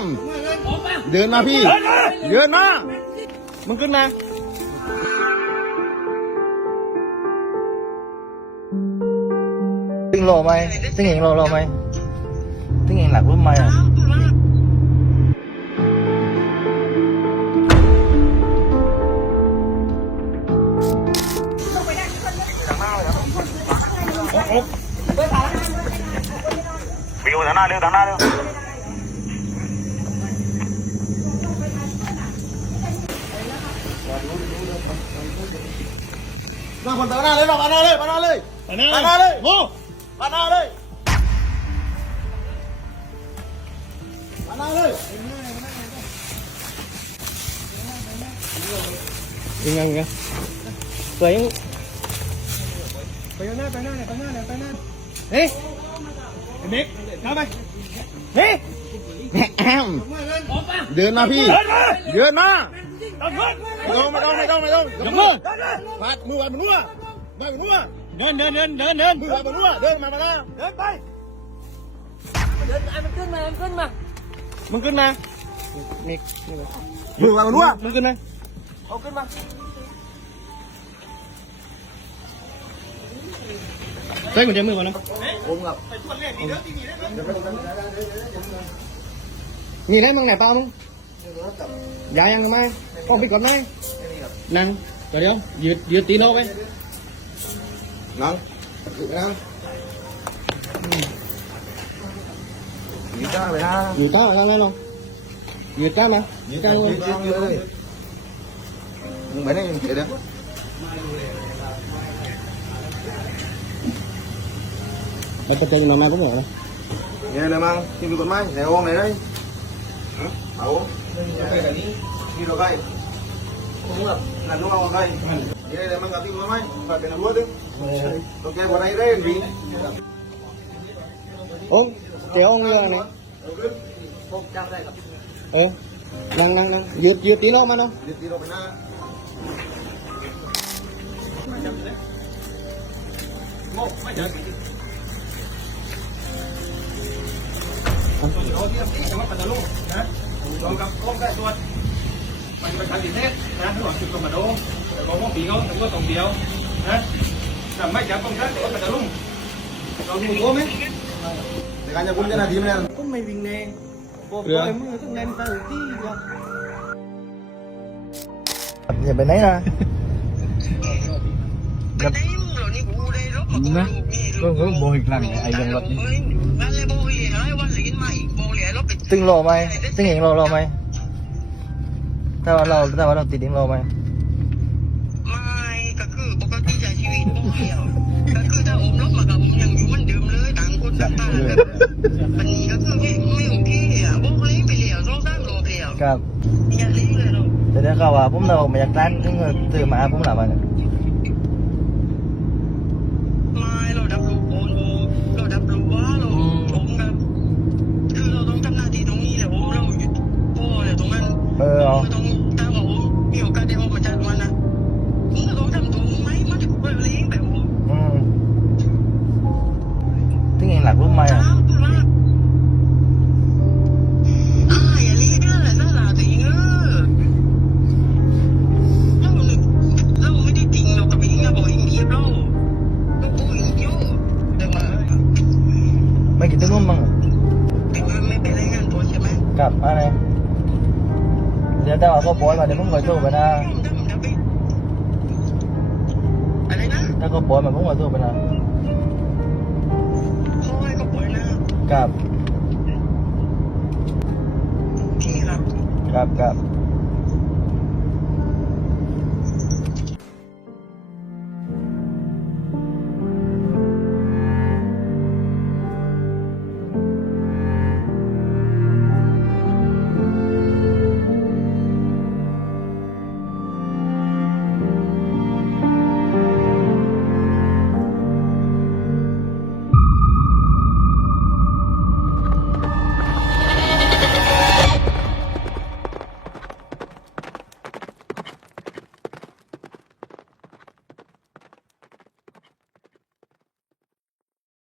มเดินมาพี่ เดินมามึงขึ้นมาตึงโลไหมตึงเองโลโลไหมตึงเองหลักรุ่นไหมอะวิวทางหน้าเร็วทางหน้าเร็ว หน้าคนตาหน้าเลยหน้าหน้าเลยมาหน้าเลยมาหน้าหน้าเลยโง่มาหน้าเลยมาหน้าเลยยังไงยังไงตัวยังไปหน้าไปหน้าไปหน้าไปหน้าเฮ้ยเด็กเข้าไปเฮ้ยแอมเดินมาพี่เดินมา đâu mày đâu mày đâu mày đâu? Giống hơn. Phạt mười bảy mình mua mày mình mua nên nên nên nên nên mười bảy mình mua đơn mà mà ra đơn bay đơn anh mình cưng mà anh cưng mà. Mình cưng mà. Mày mười bảy mình mua mình cưng này không cưng mà. Đây mình đem mười vào đâu? Ôm ngập. Nhìn thấy măng này to không? ามาแล้วเดินไป มึงขึ้นมามิก มือไว้บนหัว มึงขึ้นมา เอาขึ้นมา ใส่กุญแจมือก่อนนะ ผมกับ มีได้มึงไหนเปล่ามึงยายยังไงป้องไปก่อนไหมนั่งเดี๋ยวยืดยืดตีนออกไป นั่งนั่งยืดจ้าไปนะ อยู่ต้าแล้วแล้วลองยืดก้ามายืดก้า ยื ล ด ง ยืดยืดเลยมึงไปไหนเดี๋ยว ไอ้ประเด็นมามาก็บอกนะ nghe này mang tìm được con mai này ôm này đây Ako? Okay, kani? Hiro kay. Kumulat. Nanunga ko kay. Hindi naman kati mamay. Pati na buwate. Okay, waray rin. Ong? Kaya ong yun ano? Eh? Nang, nang, nang. Yut, yut, tino man ah. Yut, tino ka na. Mo, may dati. รือนี่เออนั่งนั่งนั่งยืดยืดตีนออกมาเนาะ đi đi đâu phải na รวมกับกล้องได้ส่วนมันเป็นการติดเทศนะระหว่างจุดกรมโดแต่บอกว่าปีเขาแต่ว่าตรงเดียวนะแต่ไม่จับต้องการแต่ว่าจะลุ่มเราดูตัวไหม để cả nhà quân cho là tìm này ก็ไม่วิ่งแน่ปล่อยมือต้องแน่นตาที่เดียวอย่าไปไหนนะนะก็ก็โบยกลังไอ้ยังรถนี้ ตึงโลไหมตึงเองโลโลไหมถ้าว่าเราถ้าว่าเราติดเองโลไหมไม่ก็คือปกติใช้ชีวิตปกติอะก็คือถ้าอมลบมากับอมยังอยู่เหมือนเดิมเลยต่างคนต่างบ้านแบบอันนี้ก็คือไม่ไม่โอเคอะบอกเลยไปเหลียวสองสามโลไปเหลียวครับอย่าเลี้เลยเราแต่ถ้าเขาว่าผมเรามาจากร้านนึงตื่นมาผมหลับมันไไม่ต้องตามว่าอมมีโอกาสได้ออกมาจากมันนะมึงก็ต้องทำตัวมึงไหมมันจะกูเลี้ยงแบบอมอืมตึงเองหลักรุ่นใหม่อะถามคุณว่าอ่าอย่าเรียกเรื่องอะไรนั่นล่ะตัวเองเออเราเนี่ยเราไม่ได้จริงเรากับเองนะบอกเองเรียบเราเราพูดเองอยู่แต่ว่าไม่กินตึ้งรุ่นมั้งเป็นว่าไม่เป็นรายงานตัวใช่ไหมกับอะไร เดี๋ยวแต่ว่าก็บอยมาเดี๋ยวผมคอยโทรไปนะอะไรนะถ้าก็บอยมาผมคอยโทรไปนะคอยก็ปล่อยนะกับ ที่ครับกับกับ